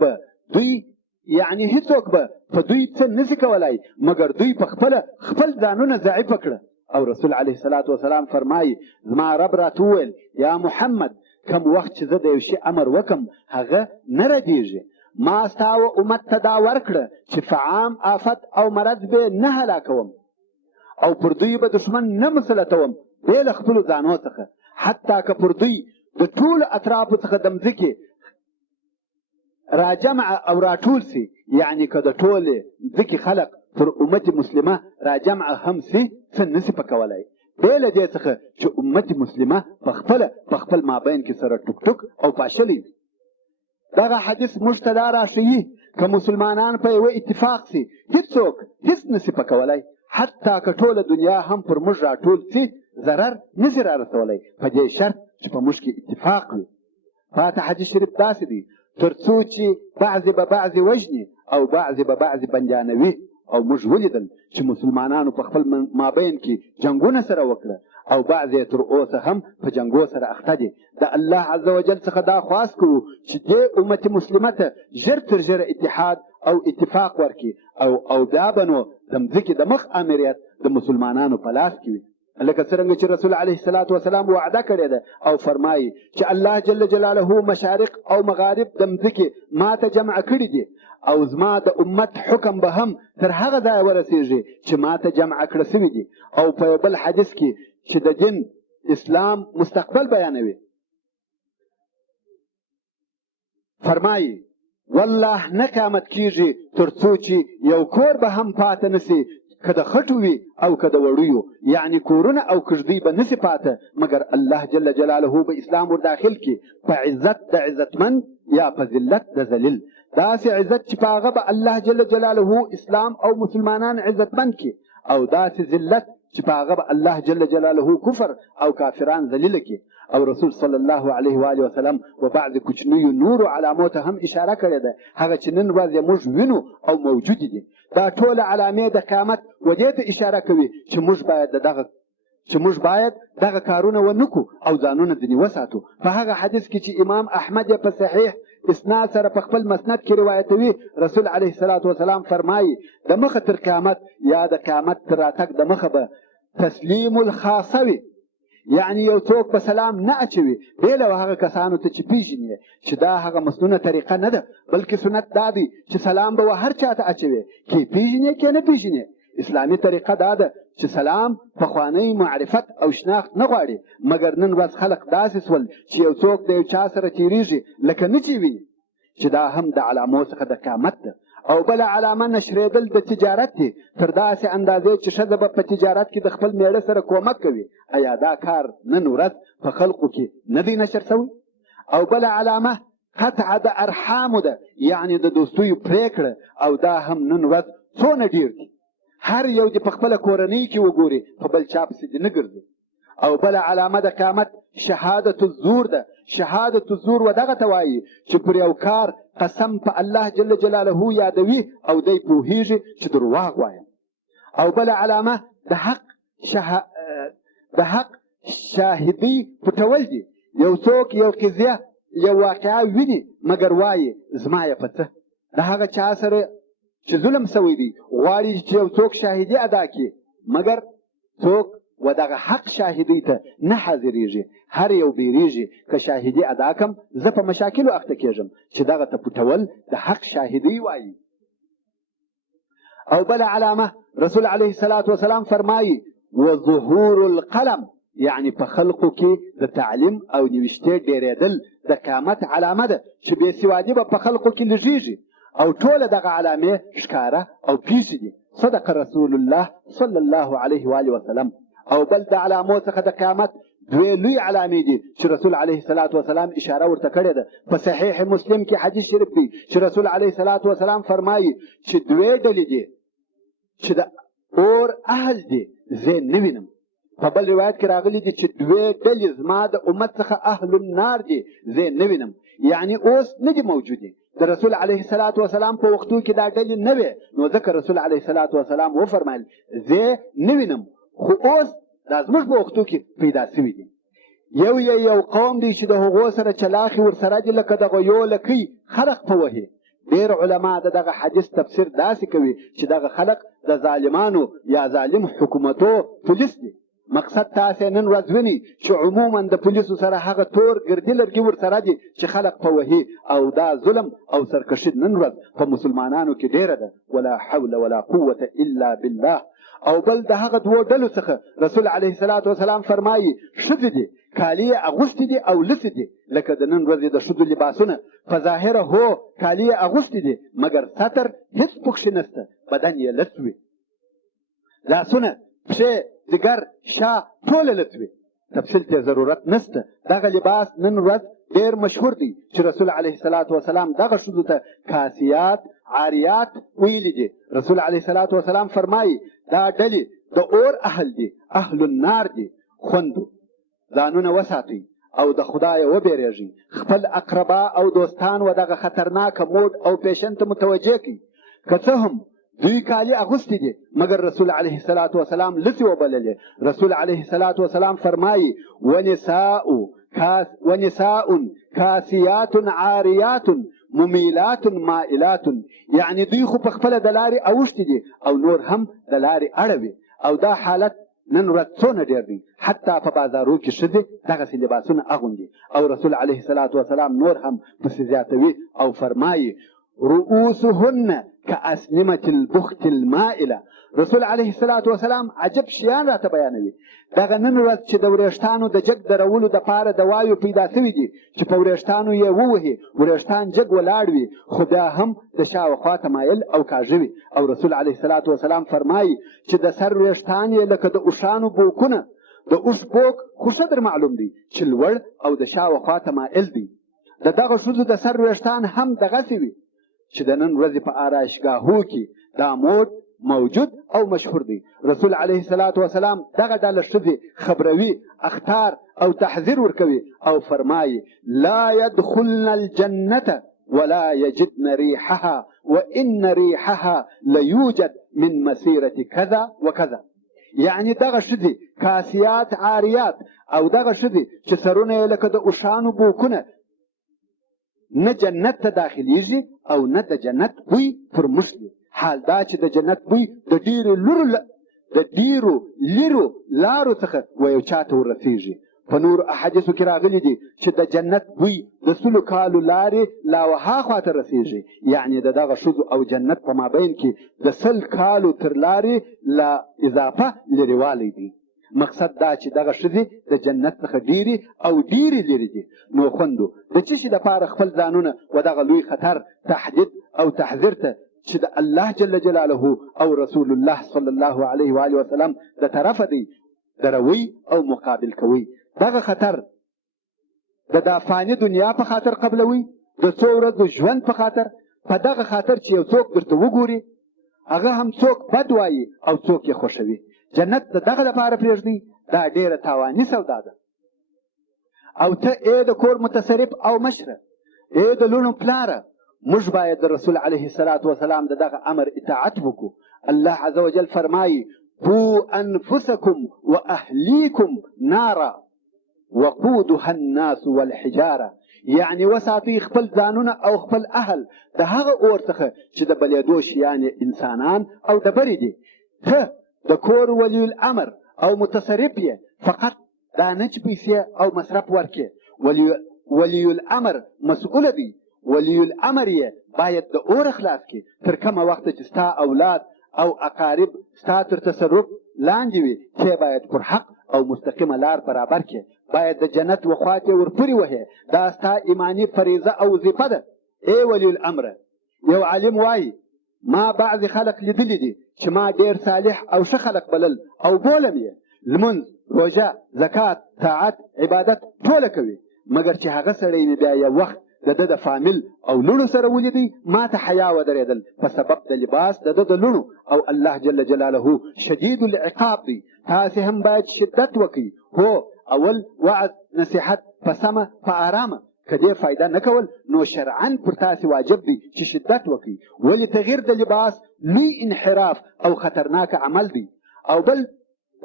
به په دوی څه نسي کولای مگر دوی په خپله خپل ځانونه ضعیفه کړه. او رسول علیه الصلاة والسلام فرمایي زما رب راته وویل یا محمد کم وخت چې زه د یو شي امر وکم هغه نه ردیږي، ما ستا و امت ته دا ورکړه چې په عام آفت او مرض به نه هلاکوم او پر دوی به دشمن نه مسلطوم بې له خپلو ځانو څخه، حتی که پر دوی د ټولو اطرافو څخه د مځکې راجمع او راټول سي، یعنی که د ټولې ځکې خلق پر امت مسلمه راجمع هم سي څه نسي پکولی بې له دې څخه چې امت مسلمه په خپل مابین کې سره ټوک ټوک او پاشلی وي. دغه حدیث موږ ته دا راښیي که مسلمانان په یوه اتفاق سي هیڅوک هیڅ نسي پکولی، حتی که ټوله دنیا هم پر موږ راټول سي ضرر نسي رارسولی په دې شرط چې په موږ کې اتفاق وي. پاته حدیث شریف داسې دی تر څو چې بعضې به بعضې وژني او بعضې به بعضې بندیانوي. او موږ ولیدل چې مسلمانانو په خپل مابین کې جنګونه سره وکړه او بعضې تر اوسه هم په جنګو سره اخته دي. د الله عز وجل څخه دا خواست کوو چې دې امت مسلمه ته ژر تر ژره اتحاد او اتفاق ورکړي او بیا به نو د مځکې د مخ امریت د مسلمانانو په لاس کې وي، لکه څرنګه چې رسول علیه الصلاة والسلام وعده کړې ده او فرمایي چې الله جل جلاله مشارق او مغارب د مځکې ما ته جمع کړي دي او زما د امت حکم به هم تر هغه ځایه ورسیږي چې ما ته جمع کړه سوي دي. او په یو بل حدیث کې چې د دین اسلام مستقبل بیانوي فرمایي والله نه قیامت کیږي تر څو چې یو کور به هم پاته نسي که د خټو وي او که د وړیو، یعنی کورونه او کژدۍ به نسي پاته مگر الله جل جلاله به اسلام ور داخل کړي په عزت د عزتمند یا په ذلت د ذلیل. داسې عزت چې په هغه به الله جل جلاله اسلام او مسلمانان عزتمند کړي او داسې ذلت چې په هغه به الله جل جلاله کفر او کافران ذلیله کړي. او رسول صلی الله علیه و آله وسلم و بعض کوچنیو نورو علامو ته هم اشاره کړې ده، هغه چې نن ورځ یې موږ وینو او موجودې دي. دا ټوله علامې د قیامت و دې ته اشاره کوي چې موږ باید دغه کارونه ونه کړو او ځانونه ځینې وساتو. په هغه حدیث کې چې امام احمد یې په صحیح اسناد سره په خپل مسند کې روایتوي، رسول علیه الصلاة والسلام فرمایي د مخه تر قیامت یا د قیامت تر راتګ د مخه به تسلیم الخاصه وي، یعنی یو څوک به سلام نه اچوي بې له هغه کسانو ته چې پیژني چې دا هغه مسنونه طریقه نه ده، بلکې سنت دا دی چې سلام به هر چا ته اچوي کې پیژني کې نه پیژني. اسلامي طریقه دا ده چې سلام پخوانی معرفت او شناخت نه غواړي، مګر نن ورځ خلق داسې سول چې یو څوک د یو چا سره تیریږي لکه نه چې ویني، چې دا هم د علامو څخه د قیامت ده. او بله علامه نشرېدل د تجارت دی تر داسې اندازې چې ښځه به په تجارت کې د خپل میړه سره کومک کوي. آیا دا کار نن ورځ په خلقو کې نه دی نشر شوی؟ او بله علامه قطع د ارحامو ده، یعنی د دوستیو پرېکړه، او دا هم نن ورځ څونه ډېر دي. هر یو دې په خپله کورنۍ کې وګوري په بل چا پسې دې نه ګرځي. او بل علامه د قیامت شهادت الزور ده. شهادت الزور و دغه ته وایي چې پر یو کار قسم په الله جل جلاله یادوي او دی پوهیږي چې درواغ وایم. او بل علامه د حق شاهدی پټول دي. یو څوک یو قضیه یو واقعه ویني مګر وایي زما یې په څه، د هغه چا سره چې ظلم سوی دی غواړي چې یو څوک شاهدي ادا کړي مګر څوک و دغه حق شاهدی ته نه حاضریږي. هر یو بیریږي که شاهدي ادا کم زه په مشاکلو اخته کېږم چې دغه ته پټول د حق شاهدی وایي. او بل علامه رسول علیه الصلاة والسلام فرمایي وظهور القلم، یعنی په خلقو کې د تعلیم او نوشتې ډېرېدل د قیامت علامه ده چې بېسوادي به په خلقو کې لږیږي او ټوله دغه علامې ښکاره او پیښې دي. صدق رسول الله صلی الله علیه و آله وسلم. او بل د علامو څخه د قیامت دوې لوی علامې دي چې رسول علیه الصلاة والسلام اشاره ورته کړې ده. په صحیح مسلم کې حدیث شریف دی چې رسول علیه الصلاة والسلام فرمایي چې دوې ډلې دي چې د اور اهل دي زه نه وینم. په بل روایت کې راغلی دي چې دوې ډلې زما د امت څخه اهل النار دي زه نه وینم، یعنی اوس نه دي موجودې. د رسول علیه الصلاة والسلام په وختو کې دا ډلې نه وې، نو ځکه رسول علیه الصلاة والسلام وفرمایل زه نه وینم، خو اوس دا زموږ په وختو کې پیدا سوي دي. یو قوم دی چې د هغو سره چلاخي ورسره دي لکه د غویو لکۍ خلق په وهي. ډېر علما د دغه حدیث تفسیر داسې کوي چې دغه خلق د ظالمانو یا ظالم حکومتو پولیس دي. مقصد تاسې نن ورځ ویني چې عموما د پولیسو سره هغه تور ګردي لرګي ورسره دي چې خلق په وهي، او دا ظلم او سرکشي نن ورځ په مسلمانانو کې ډېره ده. ولا حول ولا قوة الا بالله. او بل د هغه دوو ډلو څخه رسول علیه الصلاة والسلام فرمایي ښځې دي کالي یې اغوستي دي او لڅې دي، لکه د نن ورځې د ښځو لباسونه په ظاهره هو کالي یې اغوستي دي مګر ستر هېڅ پکښې نشته، بدن یې لڅ وي، لاسونه پښې ځګر شا ټوله لڅ وي، تفصیل ته ضرورت نشته. دغه لباس نن ورځ ډېر مشهور دی چې رسول علیه الصلاة والسلام دغه ښځو ته کاسیات عاریات ویلي دي. رسول علیه الصلاة والسلام فرمایي دا ډلې د اور اهل دي، اهل النار دي. خوندو ځانونه وساتئ او د خدایه وبېرېږئ، خپل اقربا او دوستان و دغه خطرناکه موډ او پیشن ته متوجه کړئ. که څه هم دوی کالي اغوستي دي مګر رسول علیه الصلاة والسلام لڅې وبللې. رسول علیه الصلاة والسلام فرمایي ونساء کاسیات عاریات ممیلات مائلات، یعنی دوی خو په خپله د لارې اوښتي دي او نور هم د لارې اړوي. او دا حالت نن ورځ څونه ډېر دی، حتی په بازارو کې ښځې دغسې لباسونه اغوندي. او رسول علیه الصلاة والسلام نور هم پسې زیاتوي او فرمایي رؤوسهن كأسنمة البخت المائله. رسول علیه الصلاة والسلام عجب شیان راته بیانوي. دغه نن ورځ چې د وریښتانو د جګ درولو دپاره دوایو پیدا سوي دي چې په وریښتانو یې ووهي، وریښتان جګ ولاړ وي خو بیا هم د شاوخوا تمایل او کاږه وي. او رسول علیه الصلاة والسلام فرمایي چې د سر وریښتان یې لکه د اوښانو بوکونه، د اوښ بوک خو ښه در معلوم دی چې لوړ او د شاوخوا تمایل دی. د دغه ښځو د سر وریښتان هم دغسې وي چې د نن ورځې په آرایشګاهو کې دا موډ موجود او مشهور دی. رسول علیه الصلاة والسلام دغه ډله ښځې خبروي، اخطار او تحذير ورکوي او فرمایي لا يدخلن الجنة ولا يجدن ريحها وإن ريحها ليوجد من مسيرة كذا وكذا. یعنی دغه ښځې کاسیات عاریات او دغه ښځې چې سرونه یې لکه د اوښانو بوکونه نه جنت ته داخلیږي او نه د جنت بوی پر موږ دی. حال دا چې د جنت بوی د ډیرو لیرو لارو څخه و یو چا ته ورسیږي. په نور احادیثو کې راغلي دي چې د جنت بوی د 100 کالو لارې لا وها خواته رسیږي، یعنی د دغه ښځو او جنت په مابین کې د 100 کالو تر لارې لا اضافه لرېوالی دی. مقصد دا چې دغه ښځې د جنت څخه ډېرې او ډېرې لرې دي. نو خوندو د څه شي دپاره خپل ځانونه و دغه لوی خطر تهدید او تحذير ته چې د الله جل جلاله او رسول الله صلی الله علیه و آله وسلم د طرفه دی دروي او مقابل کوي. دغه خطر د فاني دنیا په خاطر قبلوي، د څو ورځو ژوند په خاطر. په دغه خاطر چې یو څوک درته وګوري هغه هم څوک بد وایي او څوک یې خوښوي. جنت د دغه لپاره پرېږدئ دا ډیره تاواني سودا ده. او ته ای د کور متصرف او مشره، ای د لوڼو پلاره، موږ باید د رسول علیه الصلاة والسلام د دغه امر اطاعت وکړو. الله عز وجل فرمایي قو انفسکم واهلیکم نارا وقودها الناس والحجاره، یعنی وساتئ خپل ځانونه او خپل اهل د هغه اور څخه چې د بلېدو شیان انسانان او ډبرې دي. ته د کور ولی الامر او متصرف یې، فقط دا نه چې پیسې او مصرف ورکړې. ولی الامر مسؤوله دی، ولی الامر یې باید د اور خلاص کړي تر کومه وخته چې ستا اولاد او اقارب ستا تر تصرف لاندې وي. ته باید پر حق او مستقیمه لار برابر کړي، باید د جنت و خواته ورپورې وهې. دا ستا ایماني فریضه او وظیفه ده. ای ولی الامر، یو عالم وایي ما بعضې خلق لیدلی دي چې ما ډېر صالح او ښه خلق بلل او بولم یې، لمونځ، روژه، زکات، طاعت، عبادت ټوله کوي، مګر چې هغه سړی مې بیا یو وخت د ده د فامیل او لوڼو سره ولیدی، ما ته حیا ودرېدل په سبب د لباس د ده د لوڼو. او الله جل جلاله شدید العقاب دی. تاسې هم باید شدت وکړئ. هو، اول وعظ، نصیحت، په سمه، په آرامه. که دې فایده نه کول نو شرعاً پر تاسې واجب دی چې شدت وکړئ. ولې تغییر د لباس لوی انحراف او خطرناک عمل دی. او بل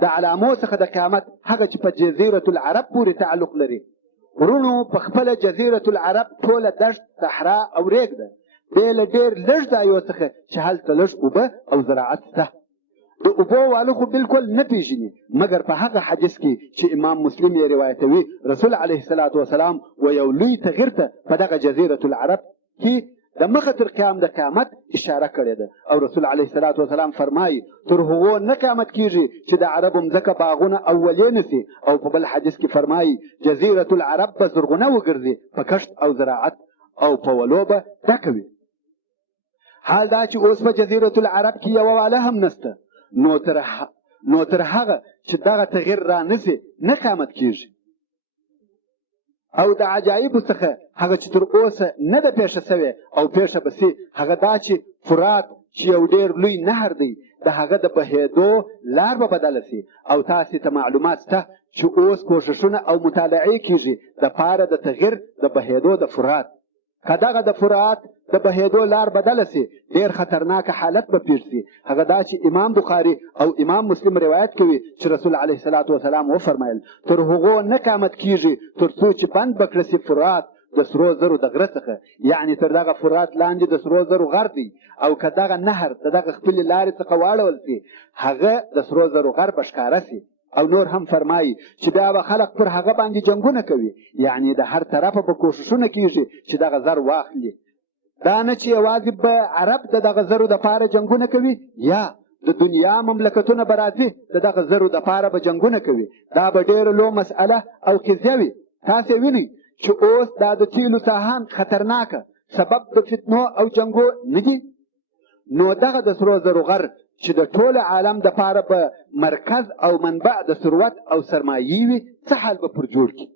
د علامو څخه د قیامت هغه چې په جزیرة العرب پورې تعلق لري. ورونو په خپله جزیرة العرب ټوله دشت، صحرا او ریګ ده، بې له ډېر لږ ځایو څخه چې هلته لږ اوبه او زراعت شته. د اوبو والا خو بالکل نه پیژني، مګر په هغه حدیث کې چې امام مسلم یې روایتوي، رسول علیه الصلاة والسلام و یو لوی تغییر ته په دغه جزیرة العرب کې د مخه تر قیام د قیامت اشاره کړې ده. او رسول علیه الصلاة والسلام فرمایي تر هغو نه قیامت کیږي چې د عربو مځکه باغونه اولې نسي. او په بل حدیث کې فرمایي جزیرة العرب به زرغونه وګرځي، په کښت او زراعت او په ولو به ډکه وي. حال دا چې اوس په جزیرة العرب کې یوه واله هم نسته، نو تر هغه چې دغه تغییر را نسي نه قیامت کیږي. او د عجایبو څخه هغه چې تر اوسه نه ده پیښه سوې او پیښه به سي، هغه دا چې فرات چې یو ډېر لوی نهر دی، د هغه د بهېدو لار به بدله سي. او تاسې ته معلومات شته چې اوس کوښښونه او مطالعې کیږي د پاره د تغییر د بهېدو د فرات. که دغه د فرات د بهېدو لار بدله سي، ډېر خطرناک حالت به پیښ سي. هغه دا چې امام بخاري او امام مسلم روایت کوي چې رسول علیه الصلاة والسلام وفرمایل تر هغو نه قیامت کیږي تر څو چې بند به کړه سي فرات د سرو زرو د غره څخه، یعنې تر دغه فرات لاندې د سرو زرو غر دی. او که دغه نهر د دغه خپلې لارې څخه واړول سي، هغه د سرو زرو غر به ښکاره سي. او نور هم فرمایي چې بیا به خلق پر هغه باندې جنګونه کوي، یعنی د هر طرفه به کوښښونه کیږي چې دغه زر واخلي. دا نه چې یوازې به عرب د دغه زرو دپاره جنګونه کوي، یا د دنیا مملکتونه به راځي د دغه زرو دپاره به جنګونه کوي. دا به ډېره لو مسئله او قضیه وي. تاسې وینئ چې اوس دا د تیلو ساحان خطرناکه سبب د فتنو او جنګو نه دي. نو دغه د سرو زرو غر چې د ټول عالم د پاره به مرکز او منبع د ثروت او سرمایې وي، څه حال به پر جوړ کړي.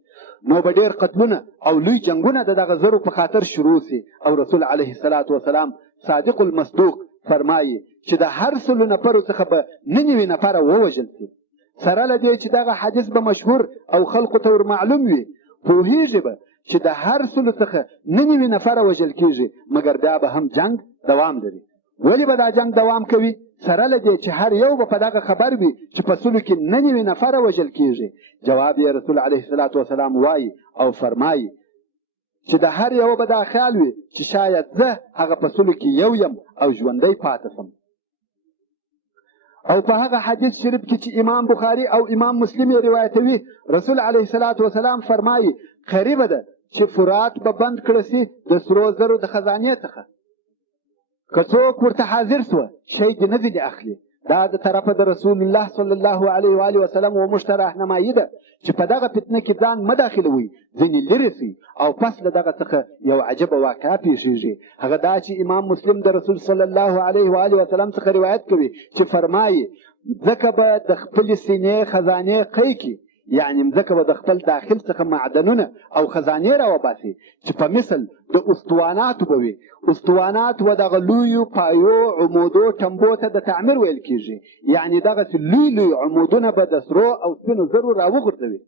نو به ډېر قتلونه او لوی جنګونه د دغه زرو په خاطر شروع سي. او رسول علیه الصلاة والسلام صادق المصدوق فرمایي چې د هر سلو نفرو څخه به 99 نفره ووژل سي. سره له دې چې دغه حدیث به مشهور او خلقو ته ور معلوم وي، پوهېږي به چې د هر سلو څخه 99 نفره وژل کېږي، مګر بیا به هم جنګ دوام لري. ولې به دا جنګ دوام کوي؟ سره له دې چې هر یو به په دغه خبر وي چې په سلو کې 99 نفره وژل کېږي. جواب یې رسول علیه الصلاة والسلام وایي او فرمایي چې د هر یو به دا خیال وي چې شاید زه هغه په سلو کې یو یم او ژوندی پاتې شم. او په هغه حدیث شریف کې چې امام بخاري او امام مسلم یې روایتوي، رسول علیه الصلاة والسلام فرمایي قریبه ده چې فرات به بند کړه سي د سرو زرو د خزانې څخه. که څوک ورته حاضر سوه شی دې نه ځینې اخلي. دا د طرفه د رسول الله صلی الله علیه و آله وسلم و موږ ته راهنمایي ده چې په دغه فتنه کې ځان مه داخلوئ، ځینې لرې سئ. او پس له دغه څخه یو عجبه واقعه پیښیږي. هغه دا چې امام مسلم د رسول صلی الله علیه و آله وسلم څخه روایت کوي چې فرمایي ځکه به د خپلې سینې خزانې قی کړي، یعنې مځکه به د خپل داخل څخه معدنونه او خزانې راوباسي چې په مثل د اسطواناتو به وي. اسطوانات و دغه لویو پایو عمودو ټمبو ته د تعمیر ویل کېږي. یعنې دغسې لوی لوی عمودونه به د سرو او سپینو زرو راوغورځوي